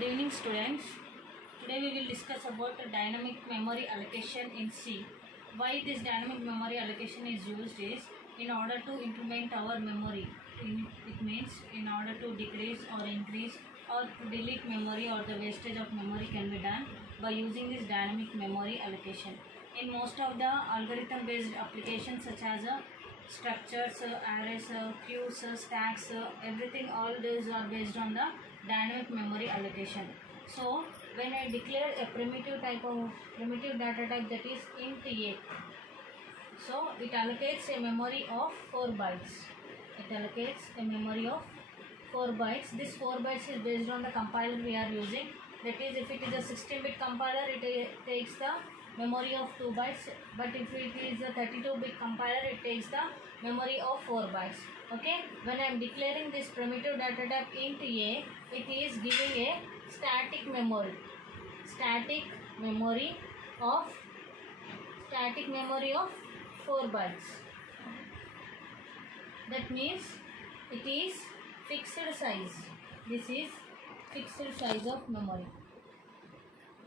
Good evening, students. Today we will discuss about the dynamic memory allocation in C. Why this dynamic memory allocation is used is in order to implement our memory. It means in order to decrease or increase or to delete memory or the wastage of memory can be done by using this dynamic memory allocation. In most of the algorithm based applications such as structures, arrays, queues, stacks, everything, all these are based on the dynamic memory allocation. So when I declare a primitive data type, that is int a, so it allocates a memory of 4 bytes. It allocates a memory of 4 bytes. This 4 bytes is based on the compiler we are using. That is, if it is a 16-bit compiler, it takes the memory of 2 bytes, but if it is a 32-bit compiler, it takes the memory of 4 bytes. Okay, when I am declaring this primitive data type int a, it is giving a static memory of 4 bytes. That means it is fixed size. This is fixed size of memory.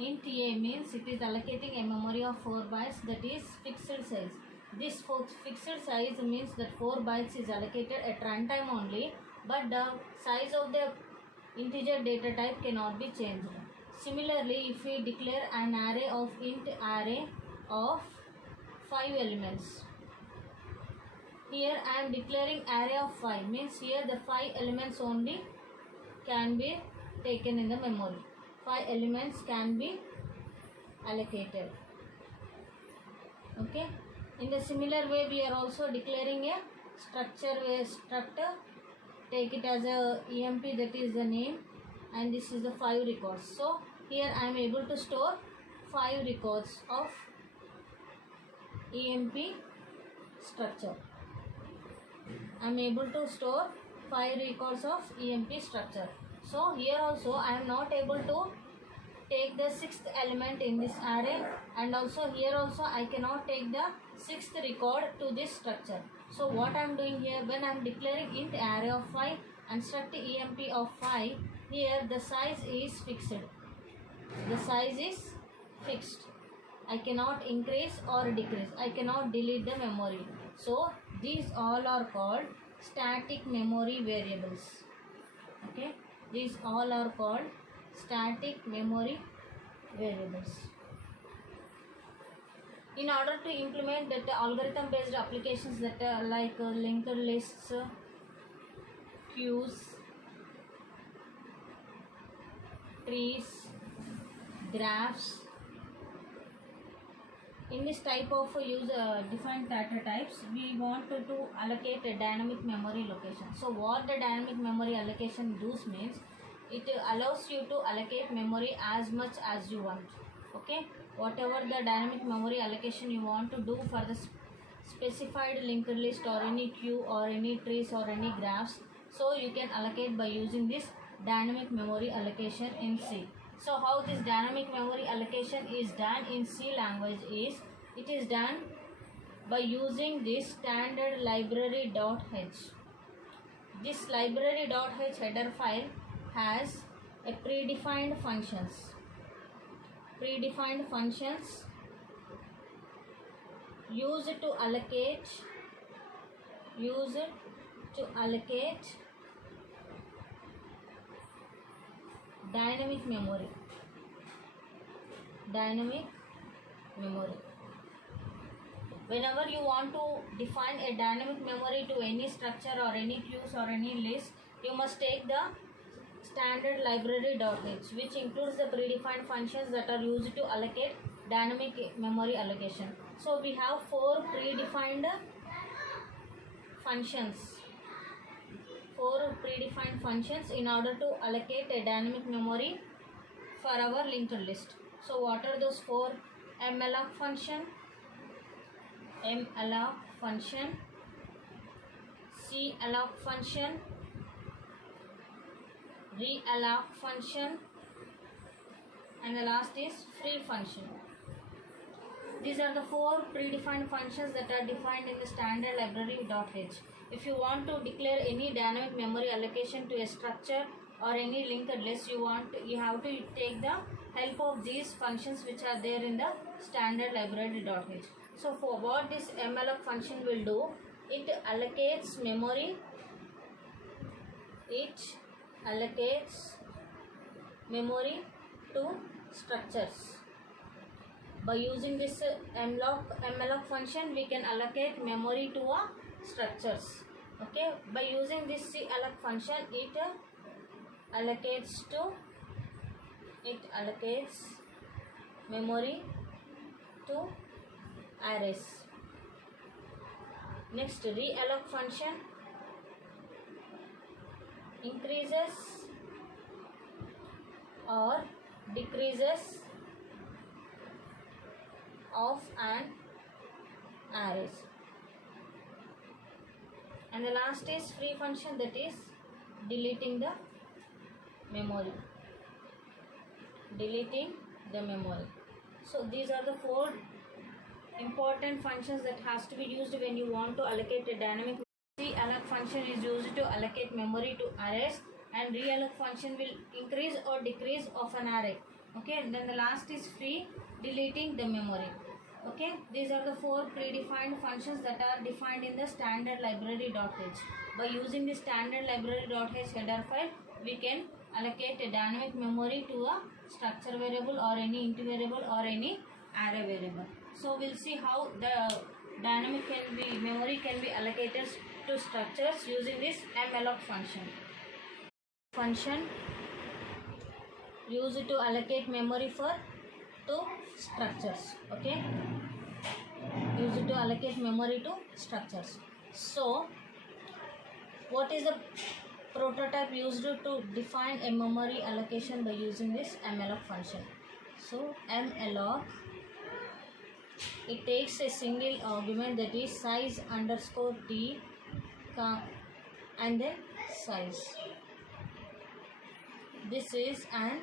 Int a means it is allocating a memory of 4 bytes, that is fixed size. This fixed size means that 4 bytes is allocated at runtime only, but the size of the integer data type cannot be changed. Similarly, if we declare an array of int array of 5 elements, here I am declaring array of 5, means here the 5 elements only can be taken in the memory. 5 elements can be allocated. Okay. In the similar way, we are also declaring a structure where structure, take it as a emp, that is the name, and this is the 5 records. So here I am able to store 5 records of emp structure. I am able to store 5 records of emp structure. So here also I am not able to take the 6th element in this array, and also here also I cannot take the 6th record to this structure. So what I am doing here, when I am declaring int array of 5 and struct emp of 5, here the size is fixed. The size is fixed. I cannot increase or decrease. I cannot delete the memory. So these all are called static memory variables. Okay, these all are called static memory variables. In order to implement that algorithm based applications that are like linked lists, queues, trees, graphs, in this type of defined data types, we want to allocate a dynamic memory location. So what the dynamic memory allocation does means, it allows you to allocate memory as much as you want. Okay, whatever the dynamic memory allocation you want to do for the specified linked list or any queue or any trees or any graphs, so you can allocate by using this dynamic memory allocation in C. So how this dynamic memory allocation is done in C language is, it is done by using this standard library.h. This library.h header file has a predefined functions used to allocate dynamic memory. Whenever you want to define a dynamic memory to any structure or any queues or any list, you must take the standard library.h, which includes the predefined functions that are used to allocate dynamic memory allocation. So we have 4 predefined functions in order to allocate a dynamic memory for our linked list. So what are those 4? malloc function, calloc function, realloc function, and the last is free function. These are the 4 predefined functions that are defined in the standard library.h. If you want to declare any dynamic memory allocation to a structure or any linked list, you have to take the help of these functions which are there in the standard library.h. So for what this malloc function will do, it allocates memory, it allocates memory to structures. By using this malloc function, we can allocate memory to a structures. Okay, by using this alloc function, it allocates memory to arrays. Next, realloc function increases or decreases of an arrays. And the last is free function, that is deleting the memory. So these are the 4 important functions that has to be used when you want to allocate a dynamic. The alloc function is used to allocate memory to arrays, and realloc function will increase or decrease of an array. Okay, and then the last is free, deleting the memory. Okay, these are the 4 predefined functions that are defined in the standard library.h. By using the standard library.h header file, we can allocate a dynamic memory to a structure variable or any int variable or any array variable. So we'll see how the dynamic memory can be allocated to structures using this malloc function. Function used to allocate memory to structures. Okay, used to allocate memory to structures. So what is the prototype used to define a memory allocation by using this malloc function? So malloc, it takes a single argument, that is size underscore t and then size. This is an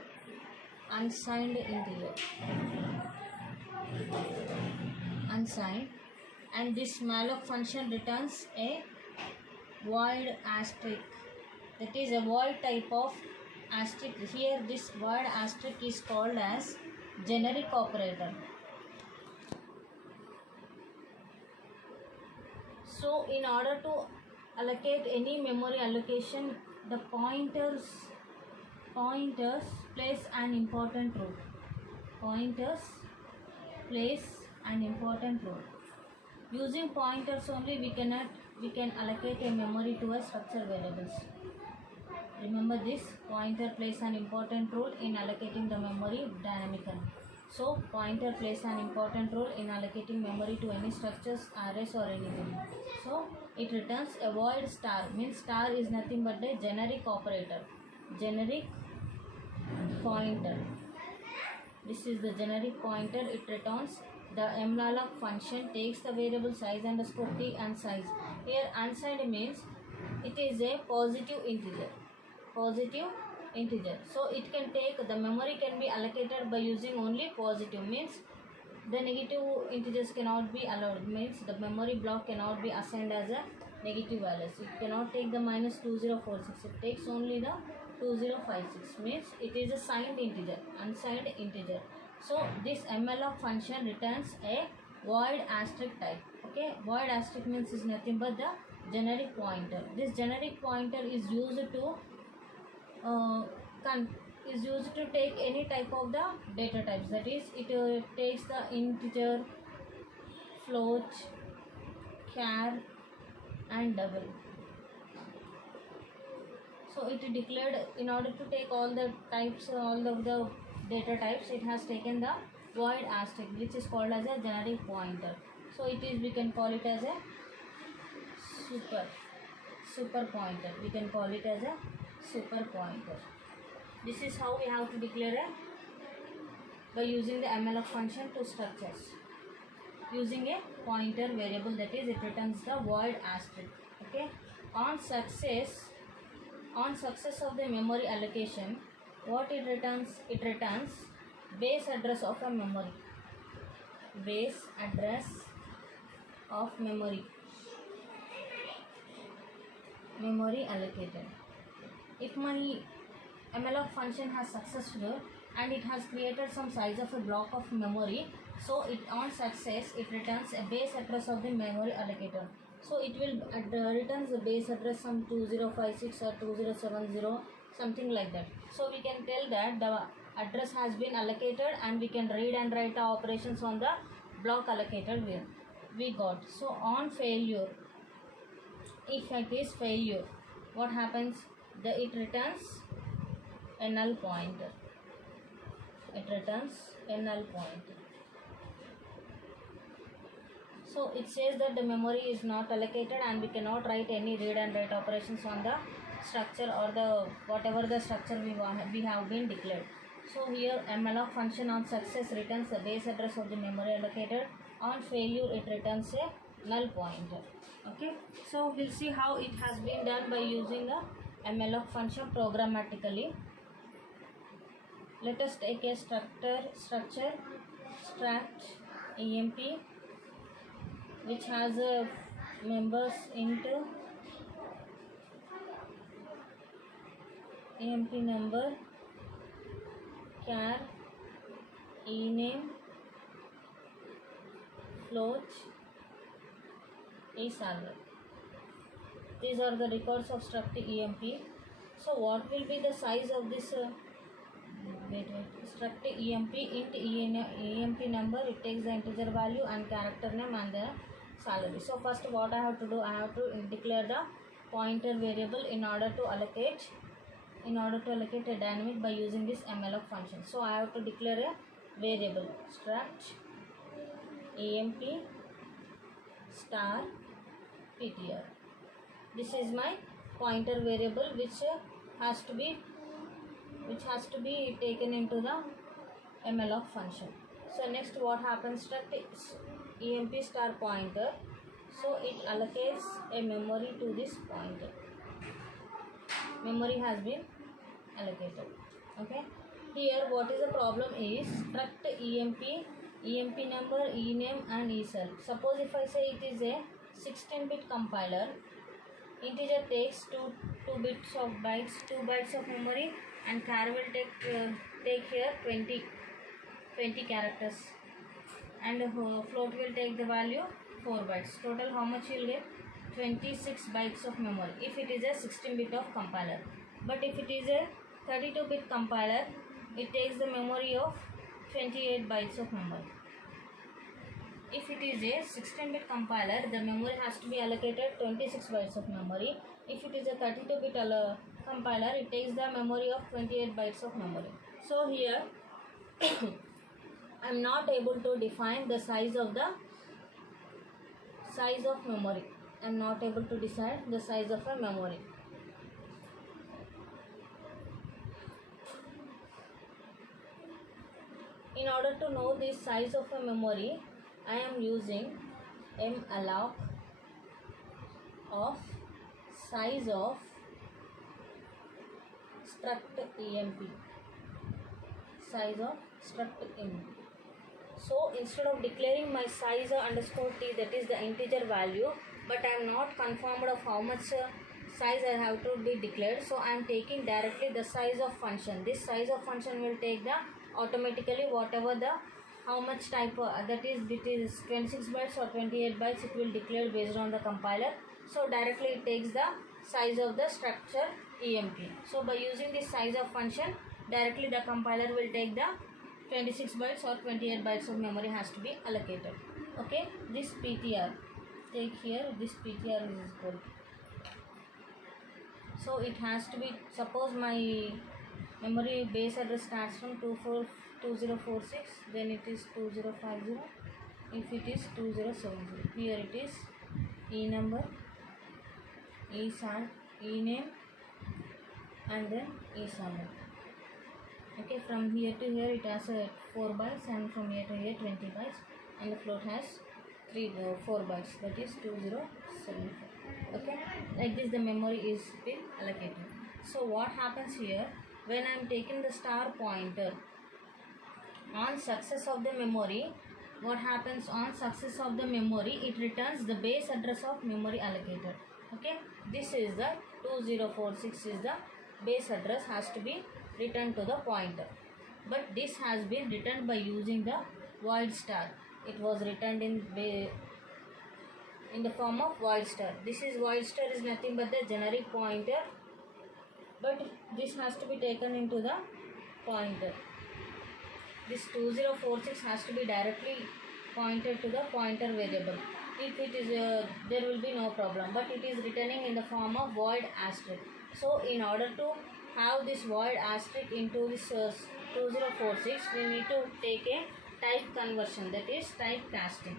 unsigned integer, and this malloc function returns a void asterisk, that is a void type of asterisk. Here this void asterisk is called as generic operator. So in order to allocate any memory allocation, the pointers plays an important role. Using pointers only we can allocate a memory to a structure variables. Remember this, pointer plays an important role in allocating the memory dynamically. So pointer plays an important role in allocating memory to any structures, arrays or anything. So it returns a void star, means star is nothing but a generic operator, generic pointer. This is the generic pointer. It returns the malloc function takes the variable size underscore t and size. Here unsigned means it is a positive integer. So it can take, the memory can be allocated by using only positive, means the negative integers cannot be allowed, means the memory block cannot be assigned as a negative values. It cannot take the minus 2046, it takes only the 2056, means it is a signed integer, unsigned integer. So this malloc function returns a void asterisk type. Okay, void asterisk means is nothing but the generic pointer. This generic pointer is used to take any type of the data types, that is it takes the integer, float, char and double. So it declared, in order to take all the types, all of the data types, it has taken the void asterisk, which is called as a generic pointer. So it is, we can call it as a super pointer. We can call it as a super pointer. This is how we have to declare by using the malloc function to structures, using a pointer variable, that is it returns the void asterisk. Okay, on success of the memory allocation, what it returns? It returns base address of a memory, base address of memory allocated. If my malloc function has successful and it has created some size of a block of memory. So it on success it returns a base address of the memory allocator. So it will returns the base address some 2056 or 2070, something like that. So we can tell that the address has been allocated and we can read and write the operations on the block allocated we got. So on failure, if it is failure, what happens? It returns a null pointer. It returns a null pointer. So it says that the memory is not allocated and we cannot write any read and write operations on the structure or the whatever the structure we have been declared. So here a malloc function on success returns the base address of the memory allocated. On failure it returns a null pointer. Okay, so we'll see how it has been done by using a malloc function programmatically. Let us take a structure struct emp which has a members into emp number, char, ename, float, esalver. These are the records of struct emp. So what will be the size of this struct emp int emp number? It takes the integer value and character name and the salary. So first what I have to do, I have to declare the pointer variable in order to allocate a dynamic by using this malloc function. So I have to declare a variable struct emp star ptr. This is my pointer variable which has to be taken into the malloc function. So next what happens, struct emp star pointer. So it allocates a memory to this pointer. Memory has been allocated. Okay, here what is the problem is struct emp number, ename and eself. Suppose if I say it is a 16-bit compiler, integer takes 2 bytes of memory and char will take here 20 characters and float will take the value 4 bytes. Total how much you will get? 26 bytes of memory if it is a 16-bit of compiler. But if it is a 32-bit compiler, it takes the memory of 28 bytes of memory. If it is a 16-bit compiler, the memory has to be allocated 26 bytes of memory. If it is a 32-bit compiler, it takes the memory of 28 bytes of memory. So here I am not able to define the size of memory. I am not able to decide the size of a memory. In order to know the size of a memory, I am using malloc of size of struct emp. Size of struct emp. So instead of declaring my size underscore t, that is the integer value, but I am not confirmed of how much size I have to be declared. So I am taking directly the size of function. This size of function will take the automatically whatever the how much type that is, it is 26 bytes or 28 bytes, it will declare based on the compiler. So directly it takes the size of the structure emp. So by using this size of function, directly the compiler will take the 26 bytes or 28 bytes of memory has to be allocated. Okay, this ptr, take here this ptr is equal. So it has to be, suppose my memory base address starts from 2046, then it is 2050, if it is 2070, here it is e number, esal, ename and then esalver. Okay, from here to here it has 4 bytes and from here to here 20 bytes and the float has 4 bytes, that is 2074. Okay, like this the memory is been allocated. So what happens here, when I am taking the star pointer on success of the memory, what happens on success of the memory, it returns the base address of memory allocated. Okay, this is the 2046 is the base address has to be return to the pointer. But this has been returned by using the void star. It was returned in the form of void star. This is void star is nothing but the generic pointer, but this has to be taken into the pointer. This 2046 has to be directly pointed to the pointer variable. If it is there will be no problem, but it is returning in the form of void asterisk. So in order to have this void asterisk into this 2046, we need to take a type conversion, that is typecasting.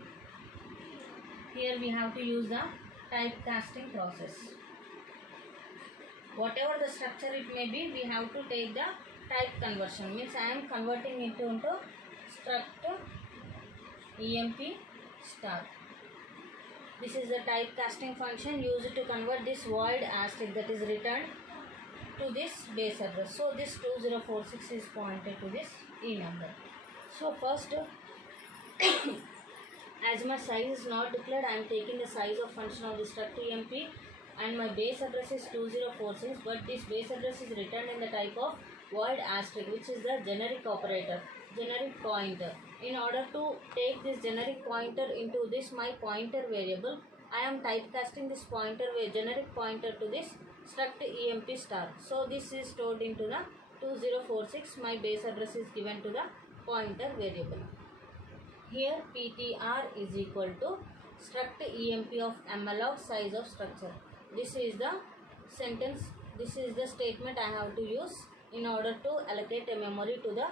Here we have to use the typecasting process. Whatever the structure it may be, we have to take the type conversion. Means I am converting it into struct emp star. This is the typecasting function used to convert this void asterisk that is returned to this base address. So this 2046 is pointed to this E number. So first, as my size is not declared, I am taking the size of function of the struct emp, and my base address is 2046, but this base address is returned in the type of void asterisk, which is the generic operator, generic pointer. In order to take this generic pointer into this my pointer variable, I am typecasting this pointer generic pointer to this struct emp star. So this is stored into the 2046. My base address is given to the pointer variable. Here ptr is equal to struct emp of malloc size of structure. This is the sentence, this is the statement I have to use in order to allocate a memory to the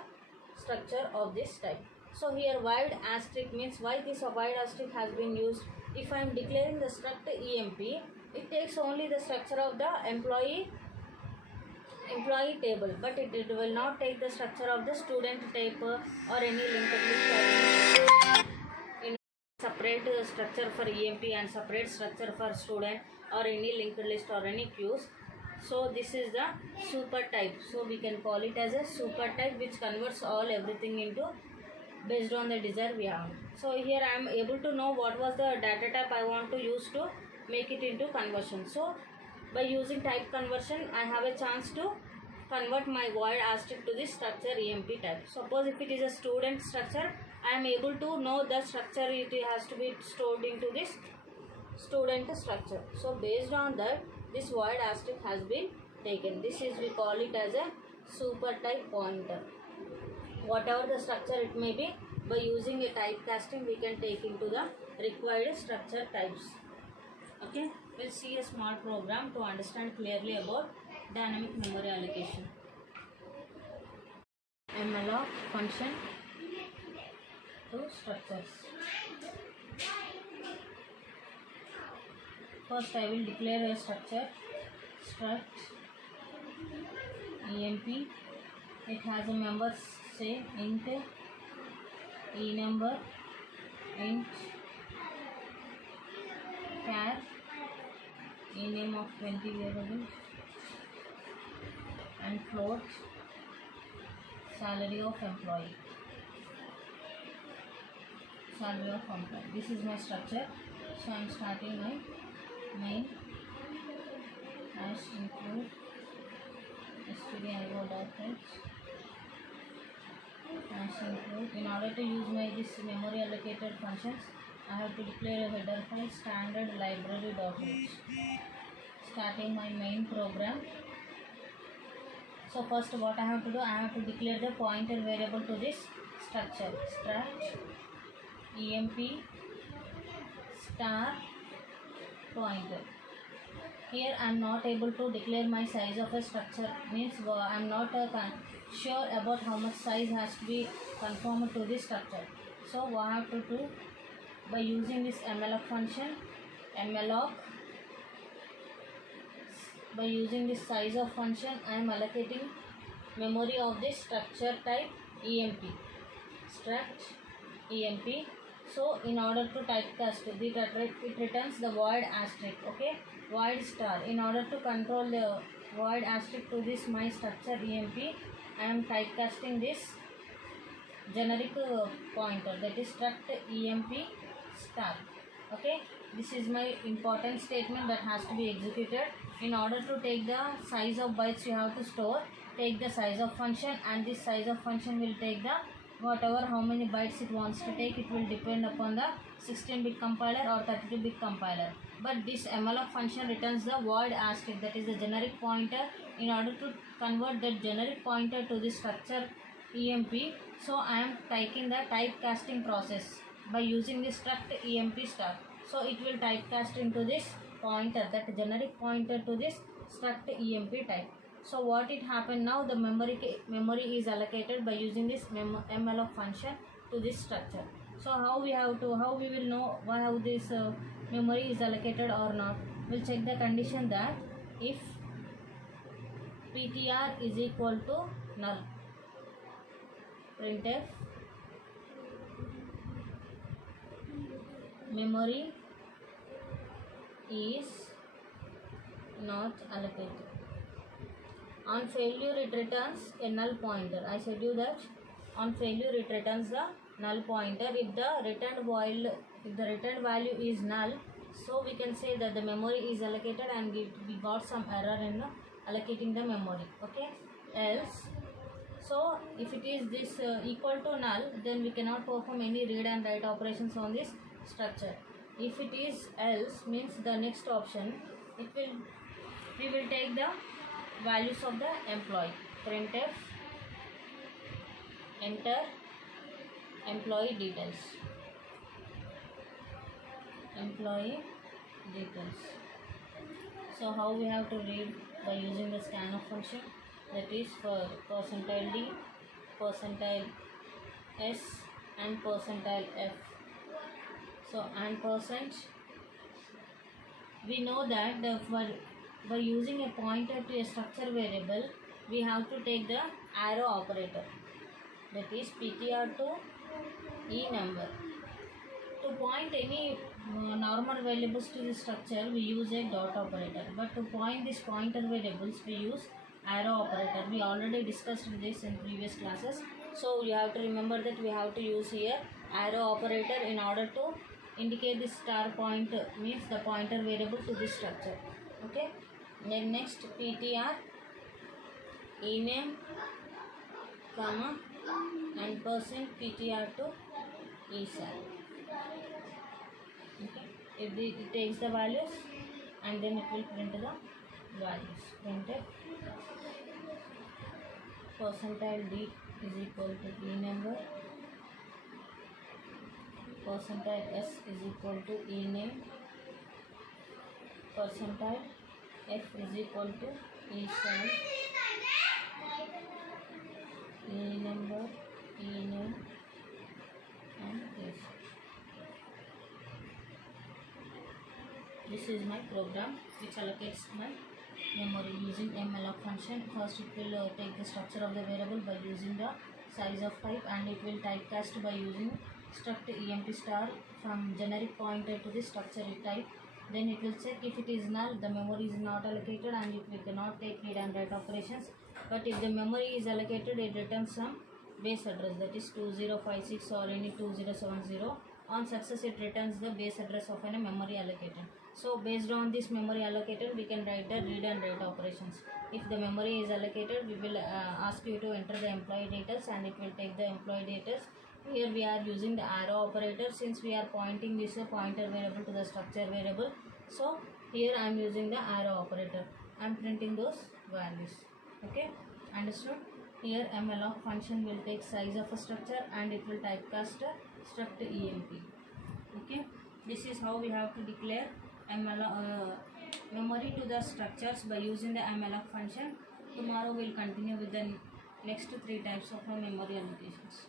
structure of this type. So here void asterisk means why this void asterisk has been used. If I am declaring the struct emp, it takes only the structure of the employee table, but it will not take the structure of the student type or any linked list or any separate structure for emp and separate structure for student or any linked list or any queues. So this is the super type. So we can call it as a super type, which converts everything into based on the desire we have. So here I am able to know what was the data type I want to use to make it into conversion. So by using type conversion, I have a chance to convert my void asterisk to this structure emp type. Suppose if it is a student structure, I am able to know the structure it has to be stored into this student structure. So based on that, this void asterisk has been taken. This is, we call it as a super type pointer. Whatever the structure it may be, by using a typecasting we can take into the required structure types. Okay, we'll see a small program to understand clearly about dynamic memory allocation. malloc function to structures. First I will declare a structure struct emp. It has a member, say int e number, int char, e name of 20 variable, and float salary of employee. This is my structure. So I am starting my main hash include stdio.h hash include. In order to use my this memory allocated functions, I have to declare a header file standard library.h. Starting my main program. So first what I have to do, I have to declare the pointer variable to this structure, struct emp star pointer. Here I am not able to declare my size of a structure, means I am not sure about how much size has to be conformed to this structure. So what I have to do, by using this malloc function, by using this size of function, I am allocating memory of this structure type emp, struct emp. So in order to typecast it returns the void asterisk, okay, void star. In order to control the void asterisk to this my structure emp, I am typecasting this generic pointer, that is struct emp star. Okay, this is my important statement that has to be executed. In order to take the size of bytes, you have to store take the size of function, and this size of function will take the whatever how many bytes it wants to take. It will depend upon the 16-bit compiler or 32-bit compiler. But this malloc function returns the void asterisk, that is the generic pointer. In order to convert that generic pointer to the structure emp, so I am taking the typecasting process by using the struct emp star. So it will typecast into this pointer, that generic pointer to this struct emp type. So what it happened now, the memory is allocated by using this malloc function to this structure. So how we will know how this memory is allocated or not? We'll check the condition that if ptr is equal to null, printf memory is not allocated. On failure it returns a null pointer. I said you that on failure it returns the null pointer. If the returned value is null, so we can say that the memory is allocated and we got some error in allocating the memory. Okay, else, so if it is this equal to null, then we cannot perform any read and write operations on this structure. If it is else, means the next option, we will take the values of the employee. Printf enter employee details. So how we have to read? By using the scanf function, that is for %d, %s and %f. So and we know that by using a pointer to a structure variable, we have to take the arrow operator, that is ptr to enumber. To point any normal variables to the structure, we use a dot operator, but to point these pointer variables, we use arrow operator. We already discussed this in previous classes, so you have to remember that we have to use here arrow operator in order to indicate the star point, means the pointer variable to this structure. Okay, then next ptr ename comma and %ptr to esal. Okay, it takes the values and then it will print the values. Printf %d is equal to enumber, %s is equal to ename, %f is equal to esal, enumber, ename and esal. This is my program which allocates my memory using a malloc function. First it will take the structure of the variable by using the size of type, and it will typecast by using struct emp star from generic pointer to the structure type. Then it will check if it is null, the memory is not allocated and we cannot take read and write operations. But if the memory is allocated, it returns some base address, that is 2056 or any 2070. On success, it returns the base address of a memory allocated. So based on this memory allocated, we can write the read and write operations. If the memory is allocated, we will ask you to enter the employee details and it will take the employee details. Here we are using the arrow operator since we are pointing this pointer variable to the structure variable. So here I am using the arrow operator. I am printing those values. Okay, understood? Here malloc function will take size of a structure and it will typecast struct emp. Okay, this is how we have to declare memory to the structures by using the malloc function. Tomorrow we will continue with the next 3 types of memory allocations.